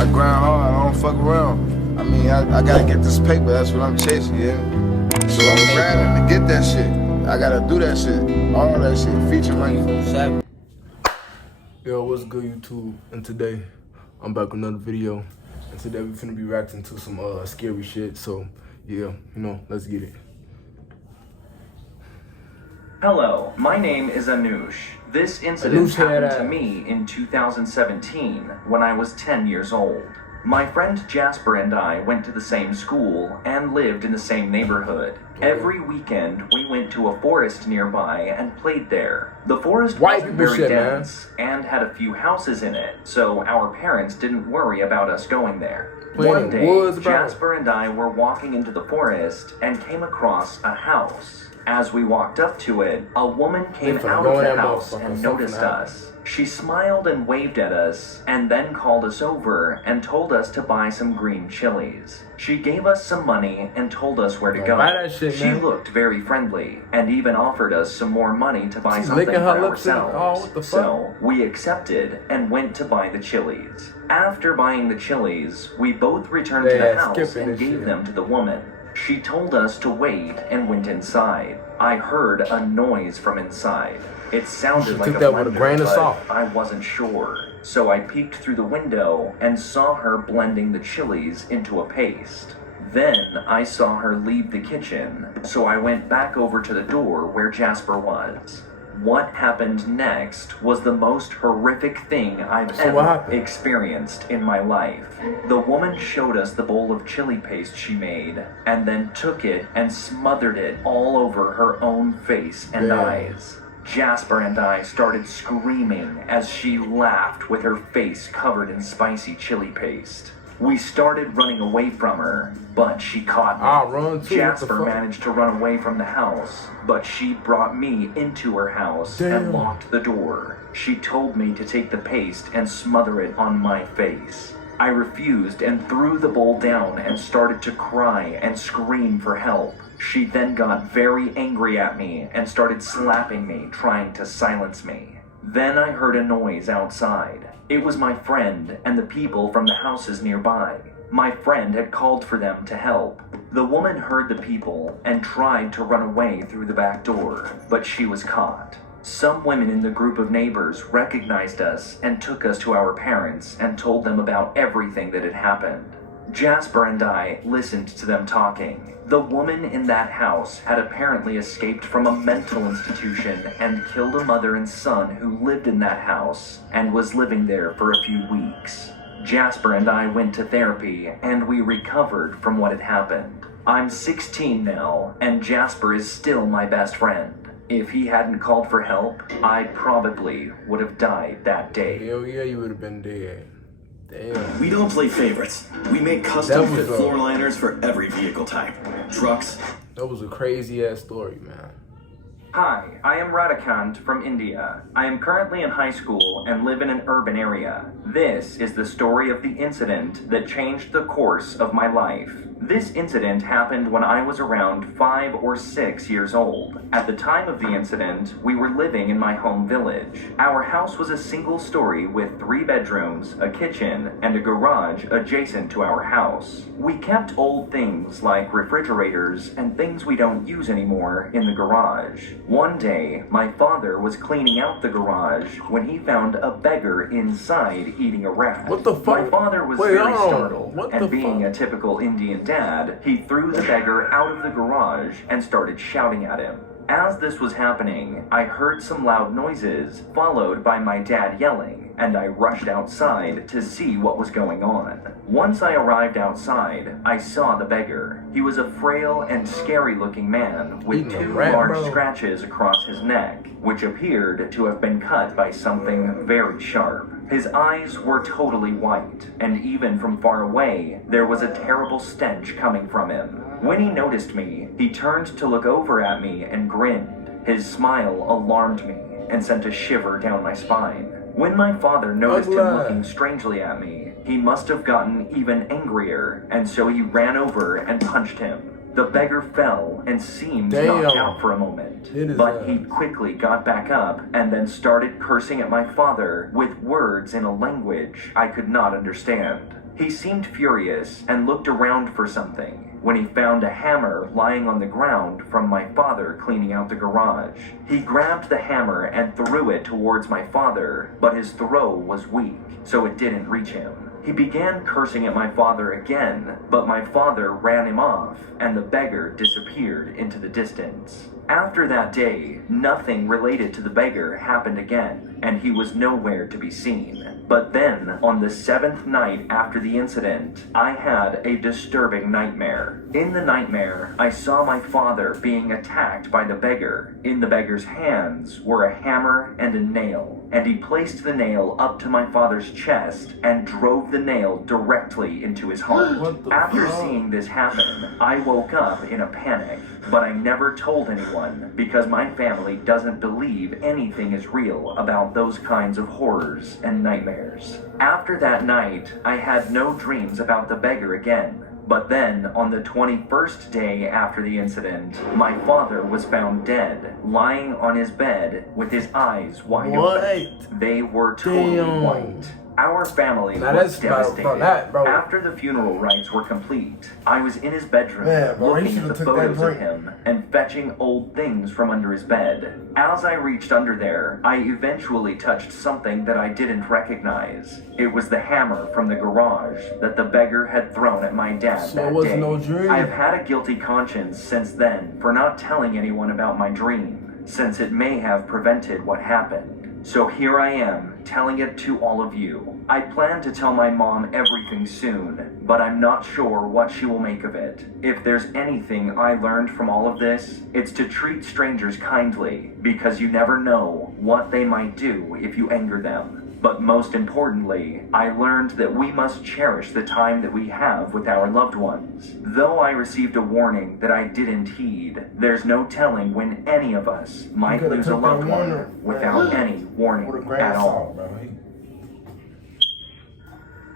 I grind hard, I don't fuck around. I mean, I gotta get this paper, that's what I'm chasing, yeah. So I'm grinding to get that shit. I gotta do that shit, all that shit, feature money. Yo, what's good, YouTube? And today, I'm back with another video. And today, we're finna be reacting to some scary shit. So, yeah, let's get it. Hello, my name is Anush. This incident happened to me in 2017 when I was 10 years old. My friend Jasper and I went to the same school and lived in the same neighborhood. Every weekend, we went to a forest nearby and played there. The forest wasn't very dense and had a few houses in it, so our parents didn't worry about us going there. One day, Jasper and I were walking into the forest and came across a house. As we walked up to it, a woman came out of the house and noticed us. She smiled and waved at us, and then called us over and told us to buy some green chilies. She gave us some money and told us where to go. She looked very friendly, and even offered us some more money to buy something for ourselves. So, we accepted and went to buy the chilies. After buying the chilies, we both returned to the house and gave them to the woman. She told us to wait and went inside. I heard a noise from inside. It sounded like a blender, but I wasn't sure. So I peeked through the window and saw her blending the chilies into a paste. Then I saw her leave the kitchen, so I went back over to the door where Jasper was. What happened next was the most horrific thing I've ever experienced in my life. The woman showed us the bowl of chili paste she made, and then took it and smothered it all over her own face and eyes. Jasper and I started screaming as she laughed with her face covered in spicy chili paste. We started running away from her, but she caught me. Jasper managed to run away from the house, but she brought me into her house and locked the door. She told me to take the paste and smother it on my face. I refused and threw the bowl down and started to cry and scream for help. She then got very angry at me and started slapping me, trying to silence me. Then I heard a noise outside. It was my friend and the people from the houses nearby. My friend had called for them to help. The woman heard the people and tried to run away through the back door, but she was caught. Some women in the group of neighbors recognized us and took us to our parents and told them about everything that had happened. Jasper and I listened to them talking. The woman in that house had apparently escaped from a mental institution and killed a mother and son who lived in that house and was living there for a few weeks. Jasper and I went to therapy and we recovered from what had happened. I'm 16 now, and Jasper is still my best friend. If he hadn't called for help, I probably would have died that day. Hell yeah, you would have been dead. Damn. We don't play favorites. We make custom fit floor liners for every vehicle type. Trucks. That was a crazy ass story, man. Hi, I am Radhakant from India. I am currently in high school and live in an urban area. This is the story of the incident that changed the course of my life. This incident happened when I was around 5 or 6 years old. At the time of the incident, we were living in my home village. Our house was a single story with 3 bedrooms, a kitchen, and a garage adjacent to our house. We kept old things like refrigerators and things we don't use anymore in the garage. One day, my father was cleaning out the garage when he found a beggar inside eating a rat. What the fuck? My father was very startled, and being a typical Indian dad, he threw the beggar out of the garage and started shouting at him. As this was happening, I heard some loud noises, followed by my dad yelling, and I rushed outside to see what was going on. Once I arrived outside, I saw the beggar. He was a frail and scary-looking man with 2 large scratches across his neck, which appeared to have been cut by something very sharp. His eyes were totally white, and even from far away, there was a terrible stench coming from him. When he noticed me, he turned to look over at me and grinned. His smile alarmed me and sent a shiver down my spine. When my father noticed him looking strangely at me, he must have gotten even angrier, and so he ran over and punched him. The beggar fell and seemed knocked out for a moment, but he quickly got back up and then started cursing at my father with words in a language I could not understand. He seemed furious and looked around for something when he found a hammer lying on the ground from my father cleaning out the garage. He grabbed the hammer and threw it towards my father, but his throw was weak, so it didn't reach him. He began cursing at my father again, but my father ran him off, and the beggar disappeared into the distance. After that day, nothing related to the beggar happened again, and he was nowhere to be seen. But then, on the 7th night after the incident, I had a disturbing nightmare. In the nightmare, I saw my father being attacked by the beggar. In the beggar's hands were a hammer and a nail, and he placed the nail up to my father's chest and drove the nail directly into his heart. After seeing this happen, I woke up in a panic, but I never told anyone because my family doesn't believe anything is real about those kinds of horrors and nightmares. After that night, I had no dreams about the beggar again. But then, on the 21st day after the incident, my father was found dead, lying on his bed with his eyes wide open. They were totally white. Our family was devastated. After the funeral rites were complete, I was in his bedroom looking at the photos of him and fetching old things from under his bed. As I reached under there, I eventually touched something that I didn't recognize. It was the hammer from the garage that the beggar had thrown at my dad that day. No dream. I have had a guilty conscience since then for not telling anyone about my dream, since it may have prevented what happened. So here I am, telling it to all of you. I plan to tell my mom everything soon, but I'm not sure what she will make of it. If there's anything I learned from all of this, it's to treat strangers kindly, because you never know what they might do if you anger them. But most importantly, I learned that we must cherish the time that we have with our loved ones. Though I received a warning that I didn't heed, there's no telling when any of us might lose a loved one without any warning at all.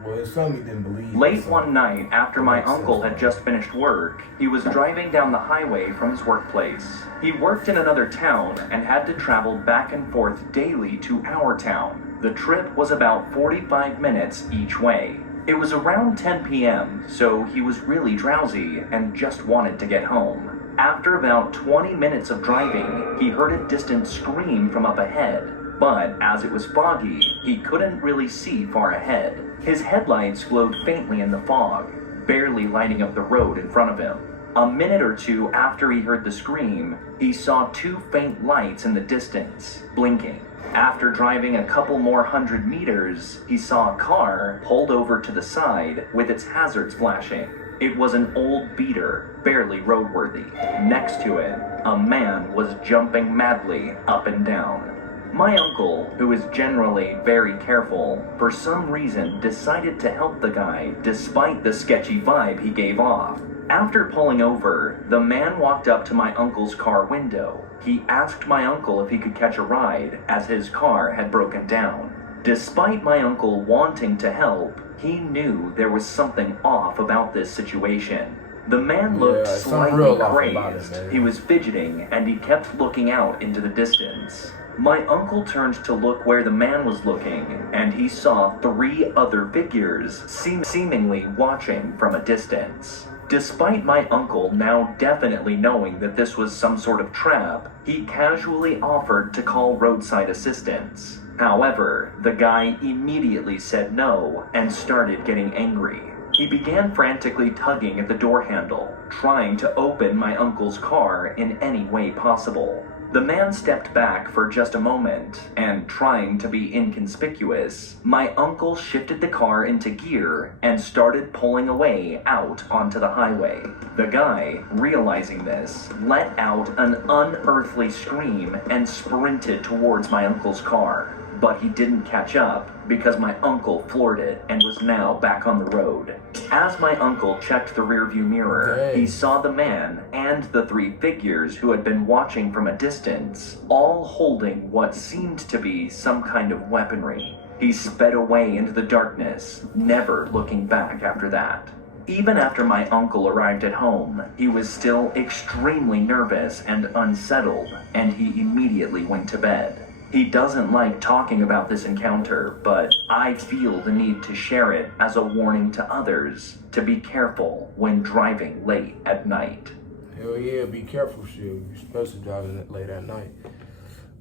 Well, his son didn't believe. Late one night, after my uncle had just finished work, he was driving down the highway from his workplace. He worked in another town and had to travel back and forth daily to our town. The trip was about 45 minutes each way. It was around 10 p.m., so he was really drowsy and just wanted to get home. After about 20 minutes of driving, he heard a distant scream from up ahead. But as it was foggy, he couldn't really see far ahead. His headlights glowed faintly in the fog, barely lighting up the road in front of him. A minute or two after he heard the scream, he saw two faint lights in the distance, blinking. After driving a couple more 100 meters, he saw a car pulled over to the side with its hazards flashing. It was an old beater, barely roadworthy. Next to it, a man was jumping madly up and down. My uncle, who is generally very careful, for some reason decided to help the guy despite the sketchy vibe he gave off. After pulling over, the man walked up to my uncle's car window. He asked my uncle if he could catch a ride, as his car had broken down. Despite my uncle wanting to help, he knew there was something off about this situation. The man looked slightly crazed. He was fidgeting, and he kept looking out into the distance. My uncle turned to look where the man was looking, and he saw three other figures seemingly watching from a distance. Despite my uncle now definitely knowing that this was some sort of trap, he casually offered to call roadside assistance. However, the guy immediately said no and started getting angry. He began frantically tugging at the door handle, trying to open my uncle's car in any way possible. The man stepped back for just a moment, and trying to be inconspicuous, my uncle shifted the car into gear and started pulling away out onto the highway. The guy, realizing this, let out an unearthly scream and sprinted towards my uncle's car. But he didn't catch up because my uncle floored it and was now back on the road. As my uncle checked the rearview mirror, he saw the man and the three figures who had been watching from a distance, all holding what seemed to be some kind of weaponry. He sped away into the darkness, never looking back after that. Even after my uncle arrived at home, he was still extremely nervous and unsettled, and he immediately went to bed. He doesn't like talking about this encounter, but I feel the need to share it as a warning to others to be careful when driving late at night. Hell yeah, be careful, shit. You're supposed to drive late at night.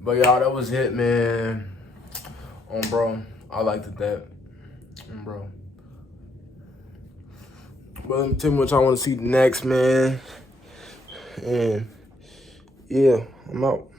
But y'all, that was it, man. Bro, I liked it that. Bro. But let me tell you what y'all want to see next, man. And yeah, I'm out.